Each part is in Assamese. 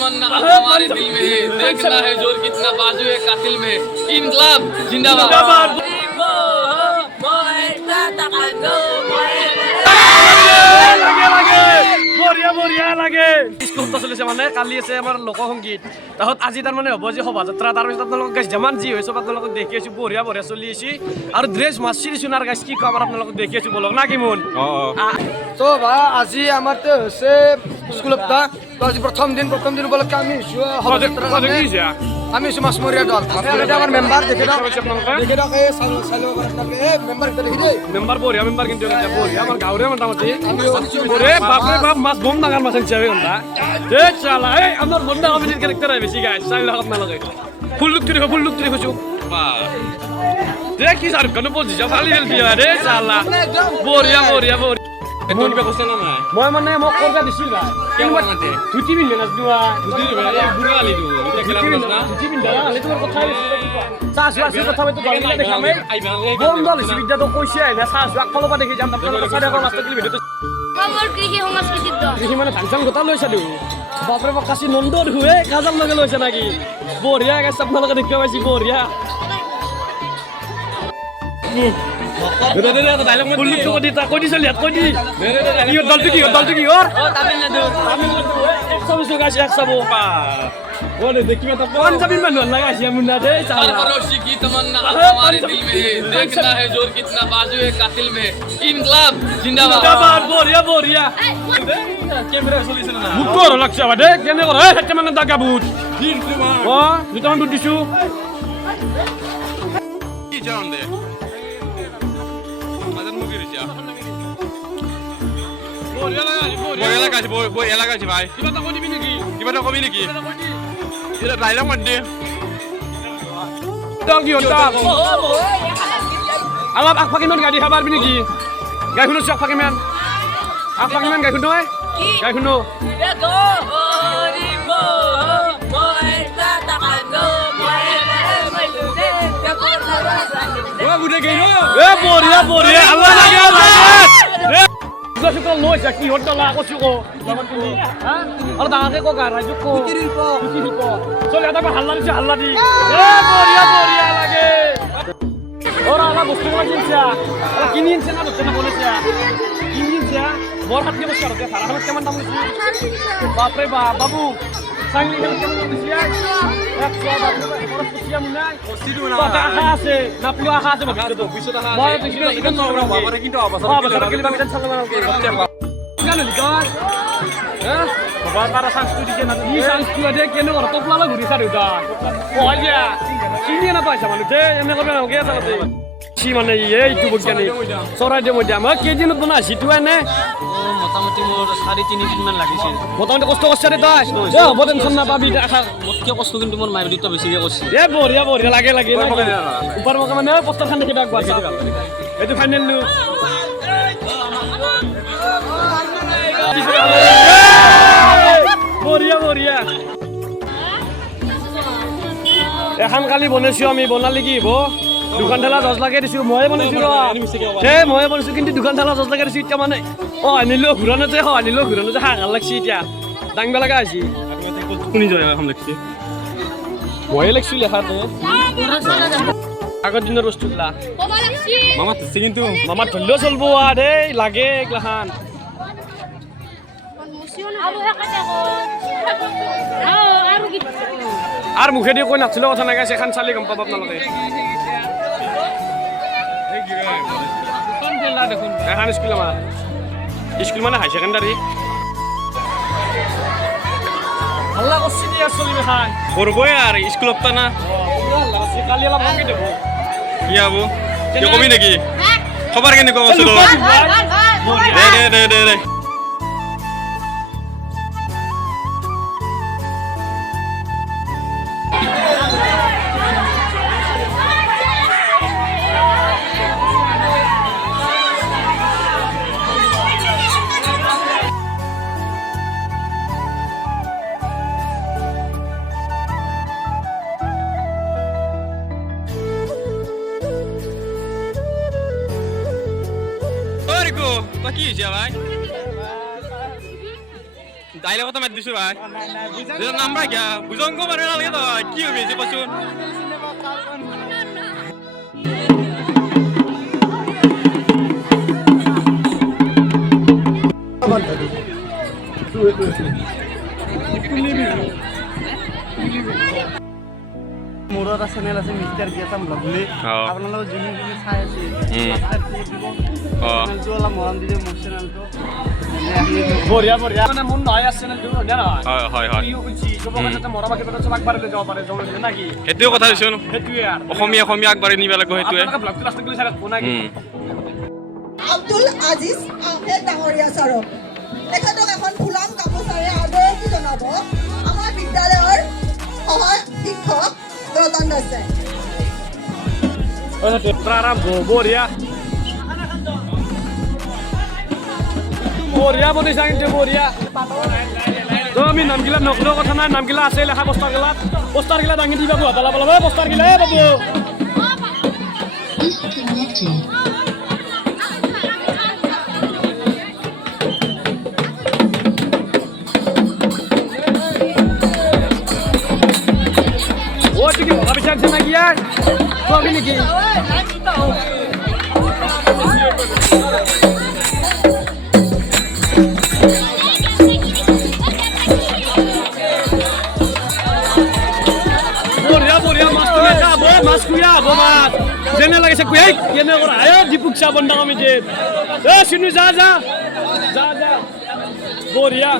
तमन्ना अब हमारे दिल में है, देखना है जोर कितना बाजू है कातिल में। इनकलाब जिंदाबाद। চলিছে মানে কালি আছে আমাৰ লোকসংগীত তাহত আজি তাৰ মানে হ'ব যে শোভাযাত্ৰা তাৰ পিছত আপোনালোকক গাইছ যিমান যি হৈছে আপোনালোকক দেখি আছো বঢ়িয়া বঢ়িয়া চলি আছে আৰু ড্ৰেছ মাছি দিছো না গাইছ কি কম আপোনালোকক দেখি আছো বলক না কিমন তো বা আজি আমাৰ তে হৈছে স্কুলত তা তো আজি প্ৰথম দিন উপলক্ষে আমি শোভাযাত্ৰা আমি মাছমৰীয়া দল এটা আমাৰ মেম্বাৰ দেখে দাও এই চালো মেম্বাৰ দেখি দেই মেম্বাৰ বঢ়িয়া মেম্বাৰ কিন্তু বঢ়িয়া আমাৰ গাঁৱৰে মোটামুটি ওরে বাপরে বাপ মাছ বম নাগান মাছ আনছে আমরা এ চালা এই আমার বন্ধা কমিটির ক্যারেক্টার বেশি গাইস চাই লাগাত না লাগে ফুল লুক তুই খুশু দেখি আর কোন বলছি জালি জলদি রে চালা বঢ়িয়া তোর বে কোশ্চেন না মই মানে মোক করগা দিছিল গা কেমন মানে দুটি মিল না দুয়া দুটি বুড়া আলি দু এটা খেলা বলছ না দুটি মিল না লে তোমার কথা চাষ বাসের কথা তো গালি দেখামে বম দল বিদ্যা তো কইছে না চাষ বাক ফলো দেখি যাম আপনাদের সাথে এখন মাস্টার ক্লিপ ভিডিও খবর কৃষি সংস্কৃতির দল কৃষি মানে ধান চান কথা লৈছা দিও বাপরে বাপ কাশি নন্দর হুয়ে কাজাল লগে লৈছা নাকি বঢ়িয়া গাইছ আপোনালোকে দেখিব পাইছি বঢ়িয়া ডায়লগ মত ফুল তো দি তা কই দিছিল ইয়াত কই দি দলটো কি ওর তামিলনাডু 120 গাইছ 100 পা ওরে দেখিবা তো পাঞ্জাবি মানুষ লাগাইছি মুন্না দে চালা फरोशी की तमन्ना अब हमारे दिल में है, देखना है जोर कितना बाजू है कातिल में। इनकलाब जिंदाबाद। বঢ়িয়া कैमरा सॉल्यूशन ना মুকর লাগছে আবার দে কেনে করে হেতে মানে দাগা বুট ও দুটান বুট দিছু কি জান দে মাদার মুগি রিজা বঢ়িয়া লাগাইছে ভাই কিবা তা কইবি নাকি কিবা এটা কবি নেকি এটা ডায়লগ মান দে দল কি হতা আলাপ আকফাকিমান গাড়ি খাবার বি নাকি গাই শুনো আকফাকিমান গাই শুনো গাই শুনো বঢ়িয়া আল্লাহ লাগে Suka lo sa ki hotel la ko suko. Ala dangake ko garai ko. Kiri ko. So lihat apa halal sih halal di. Boriya lagi. Ora ala bostu ma jinsa. Ala kinin se na bostu na bole sia. Kinin sia. Bor hat ke bostu arte sara halat keman tamu sih. Bapre babu. Sangli keman tamu sia. Ek so babu. Ora sia munai. সিডু না Bata akase. Na pulu akase begitu tuh. বিশটা টাকা Boy itu এটা তো আমরা বাবারে কিন্তু অবসর kilometer sallallahu kan lihat bapak para sanskrit di sanskrit ada kene orang top lala guri sari udah oh aja sini apa aja malu deh yang mereka bilang kayak apa deh si mana ye itu begini sore dia mau jam keji nut mana si tuan ne মোটামুটি মোর 3.5 দিন মান লাগিছে মোটামুটি কষ্ট করছে রে দাস এ হব টেনশন না পাবি আশা মোতকে কষ্ট কিন্তু মোর মাইর দিতে বেছিকে করছে এ বঢ়িয়া লাগে উপর মকা মানে পোস্টার খান দেখি একবার এইটো ফাইনাল লু বঢ়িয়া এখন কালি বনাইছো আমি বনালে কি হব দোকান ঠেলা 10 লাখে দিছো ময়ে বনাইছো ময়ে বনাইছো কিন্তু দোকান ঠেলা 10 লাখে দিছো এতিয়া মানে আনিলো ঘুৰানো যে হাগাল লাগছি এতিয়া দাংবা লগা আছে শুনি যায় এখন লাগছে ময়ে লাগছি লেখাতে আগৰ দিনৰ বস্তুলা মামা তুই কিন্তু মামা ধরলেও চলবো আর এই লাগে এগুলাখান আর মুখে দিয়ে কৈ নাছিল কথা নাই গাইছে এখন চালি গম পাব আপোনালোকে এখন স্কুল আমাৰ স্কুল মানে হাই সেকেন্ডারি হাল্লা করছি দিয়ে চলিব খাই করবই আর স্কুল অপ্তা না কালি অলপ ভাঙি দেব কি হবো কি কবি নাকি খবর কেনেকুৱা কৈছো দে কি হয়েছে ভাই তাইলে কথা মাত দিছো ভাই নাম্বার কিয়া বুজং কো মারে লাগে তো কি হবে যে পাছুন মোর এটা চ্যানেল আছে মিস্টার গেটাম ব্লগ বুলি আপোনালোক যোনে যোনে চাই আছে চ্যানেলটো অলপ মৰম দিলে মোৰ চ্যানেলটো বঢ়িয়া বঢ়িয়া মানে মোৰ নহয় আছে চেনেলটো ধুনীয়া নহয় হয় হয় কি কৈছি চবকে যাতে মৰম আশীৰ্বাদ চব আগবাঢ়ি লৈ যাব পাৰে জমা দিলে নাকি হেতুৱে কথা দিছো সেইটোৱে আৰু অসমীয়া আগবাঢ়ি নিবা লাগিব হেতুৱে আপোনালোকে ব্লগটো লাষ্টত গলি চাই ৰাখব নাকি আব্দুল আজিজ আহমেদ ডাঙৰীয়া ছাৰক তেখেতক এখন ফুলাম গামোচাৰে আদৰণি জনাব আমাৰ বিদ্যালয়ৰ সহায় শিক্ষক ৰতন দাসে আৰম্ভ বঢ়িয়া বঢ়িয়া বনাইছা কিন্তু বঢ়িয়া তো আমি নামগিলা নকলেও কথা নাই নামগিলা আছে লেখা পোষ্টাৰগিলা দাঙি দিবা বুঢ়া পেলাব পোষ্টাৰগিলা বাবু ও তুই কি ভাবা বিচারছে নাকি আর কবি নাকি Mas kuya, bomat. Dene lagi se kuya, yene ora ayo dipuksa banda kami je. Sini जा. Boria.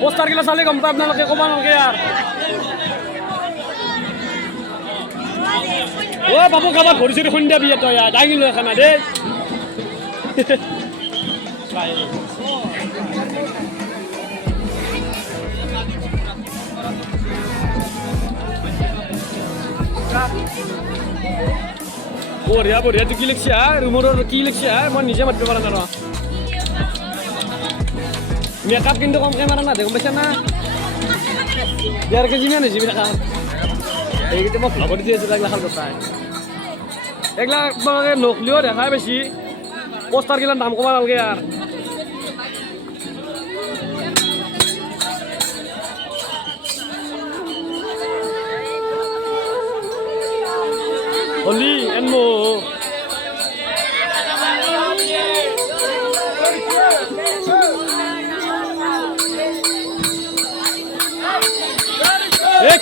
Poster gila sale kamu apna lage ko banal ke yaar. O babu kaba ghori chori khondia biya to yaar. Dangi lo khana de. বঢ়িয়া বঢ়িয়া তুই কি লিখছি ৰুমৰ কি লিখছি মই নিজে মাতিব পৰা নাই মেকআপ কিন্তু কমকে মাৰা না গম পাইছা না 1.5 কেজি নে নিজি মেকআপ এইকেইটা মই ভ্লগত দি আছো এইগিলা খাল কথা এইগিলা মানে নকলিও দেখাই বেছি পোষ্টাৰ গিলাৰ দাম কমা নালগে আৰু Oli and mo.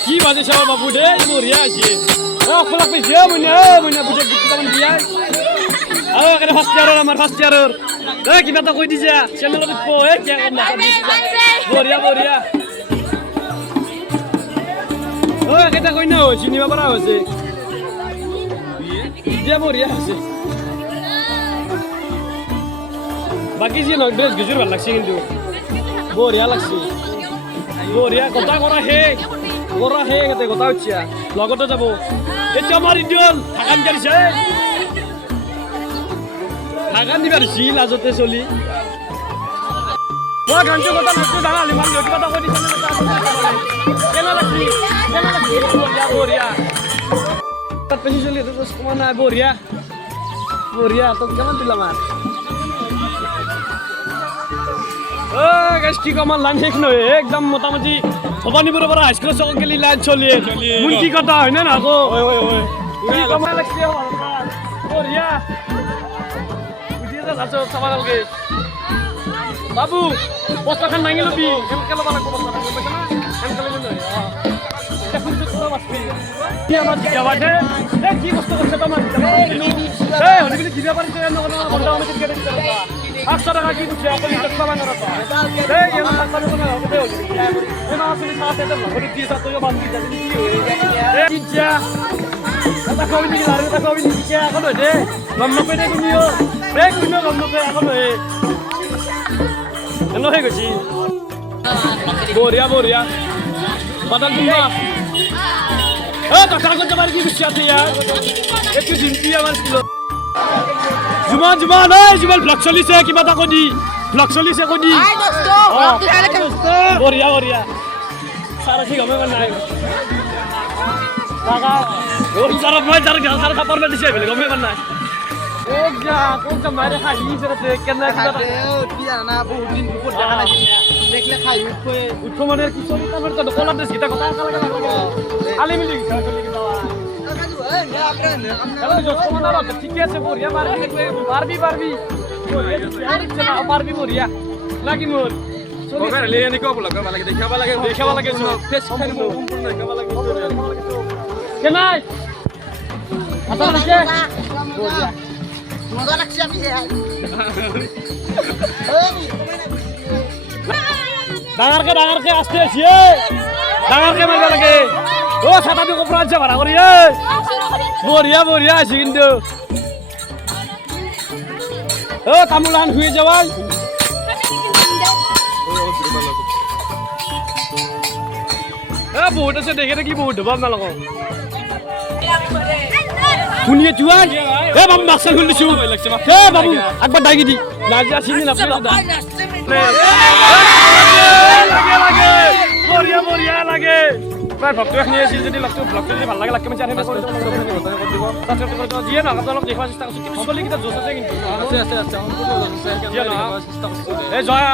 Ki baje shaw babu de moriya ji. Khula pe je munya buje gitta ban dia. Aw kare first year. Ki bata koi dija. Channel ot ko kya karna moriya. Oh kata koi na ho chini ba para ho se. Dia boriya আছে বাকি যে নয় ড্রেস গজুর ভাল লাগছে কিন্তু বরিয়া লাগছে বরিয়া কথা করা হে কতে কথা হচ্ছে লগতে যাব এটা আমার ইডিয়ল থাকান গেছে থাকান দিবার জি লাজতে চলি মই গানটো কথা নকো দাঁড়ালি মান লোক কথা কই দিছ কেনা লাগছি বরিয়া পেছি চলি তো কমা নাই বঢ়িয়া তো কেমন দিলাম আর ও গাইস কি কমাল লাইন শেষ নয় একদম মোটামুটি ভবানীপুৰৰ পৰা হাইস্কুল চক গেলি লাইন চলি মুই কি কথা হয় না আকৌ কি কমাল লাগছে বঢ়িয়া বুঝিয়ে যাচ্ছ চাবা নালগে বাবু পোষ্টাৰখন দাঙি ল'বি কেনেকৈ ল'ব লাগিব পোষ্টাৰখন গম পাইছা না কেনেকৈ ল'বি কি আমার জিজ্ঞাবাদে কি কষ্ট করছে তোমার হলিবিলি জিজ্ঞা পারি ঘন্টা আমি জিজ্ঞাসা দিতে 500 টাকা কি দিচ্ছে আপনি টাকা বানা রাখা এই এমন টাকা না হবে এমন আসলে সাথে তো ঘরে দিয়ে সাথে বান্ধি যাবে কি হয়ে এই যা এটা কবি নি লারে এটা কবি নি কি এখন হইছে লম্বা পেটে কুনিও এই কুনিও লম্বা পেটে এখন হই এনো হয়ে গেছি বড়িয়া বাদল দিবা কথা করতে পারি কি বিশ্বাসে यार একটু জিম্পি আমার ছিল জুমান এই জুমান ব্লগ চলিছে কিবা তা কদি ব্লগ চলিছে কদি আই দোস্ত বঢ়িয়া সারা ঠিক হবে নাই কাকা ওর সারা মই যার গাল সারা থাপড় মে দিছে বলে গমে নাই কোন যা মারে খাই সেটা কেন না কি জানা বহুত দিন উপর দেখা নাই দেখলে খাই উঠবে উঠো মানে কি চলি তারপর তো কলার দেশ গীতা কথা কালা কালা আলি মিলি গীতা চলি গীতা কালা জোস কমানা রত ঠিক আছে বরিয়া পারবি পারবি বরিয়া লাগি মোর ওখানে লিয়ে নিকো বলা কেমন লাগে দেখাবা লাগে ফেস খালি সম্পূর্ণ দেখাবা লাগে কে নাই আতা লাগে মজা লাগছে আমি ডাঙারকে আসতে আছি ডাঙারকে মারবা লাগে ও ছাতা দি কোপরা আছে ভাড়া করি বরিয়া আছে কিন্তু ও কামুলান হুই যাওয়াই বহুত আছে দেখে কি বহুত ভাব না লাগো শুনিয়ে জুয়ান বাবু মাকসাল খুলিছো বাবু একবার ডাকি দি নাজিয়া চিনি না বরিয়া লাগে প্রায় ভক্ত এখানে আছিল যদি ভক্ত যদি ভাল লাগে আমি জানি না দিয়ে না অলপ দেখুৱাৰ চেষ্টা কৰিছোঁ কিন্তু চলি কেইটা জোচ আছে কিন্তু এই জয়